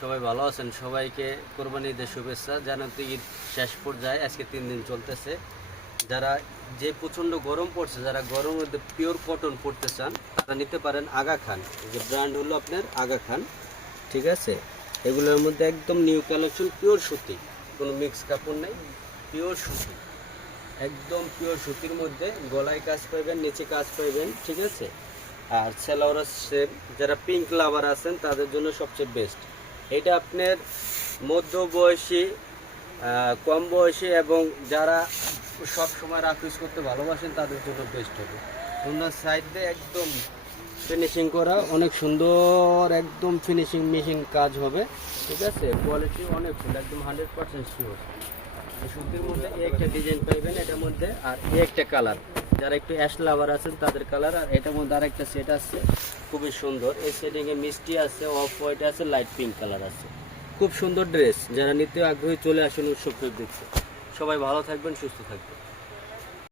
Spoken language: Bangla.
সবাই ভালো আছেন? সবাইকে কোরবানি ঈদের শুভেচ্ছা। জানেন তো ঈদ শেষ পর্যায়ে, আজকে 3 দিন চলতেছে। যারা যে প্রচণ্ড গরম পড়ছে, যারা গরমের মধ্যে পিওর কটন পড়তে চান তারা নিতে পারেন আগা খান। এই যে ব্র্যান্ড হলো আপনার আগা খান, ঠিক আছে। এগুলোর মধ্যে একদম নিউ কালেকশন, পিওর সুতি, কোনো মিক্স কাপড় নেই, পিওর সুতি, একদম পিওর সুতির মধ্যে গলায় কাজ পাইবেন, নিচে কাজ পাইবেন, ঠিক আছে। আর সেলাওয়ার সেম, যারা পিঙ্ক লাভার আছেন তাদের জন্য সবচেয়ে বেস্ট। এটা আপনার মধ্যবয়সী, কম বয়সী এবং যারা সব সময় রাফ ইউজ করতে ভালোবাসেন তাদের জন্য বেস্ট হবে। ওনার সাইড দিয়ে একদম ফিনিশিং করা, অনেক সুন্দর, একদম ফিনিশিং মেশিন কাজ হবে, ঠিক আছে। কোয়ালিটি অনেক ফুল, একদম 100% শিওর। সুতির মধ্যে এই একটা ডিজাইন পাইবেন এটার মধ্যে, আর এই একটা কালার, যারা একটু অ্যাশ লাভার আছেন তাদের কালার। আর এটার মধ্যে আরেকটা সেট আছে খুবই সুন্দর, এই সেটিংয়ে মিষ্টি আছে, অফ হোয়াইট আছে, লাইট পিঙ্ক কালার আছে। খুব সুন্দর ড্রেস, যারা নিতে আগ্রহী চলে আসুন উৎসব ফেব্রিক্সে। সবাই ভালো থাকবেন, সুস্থ থাকবেন।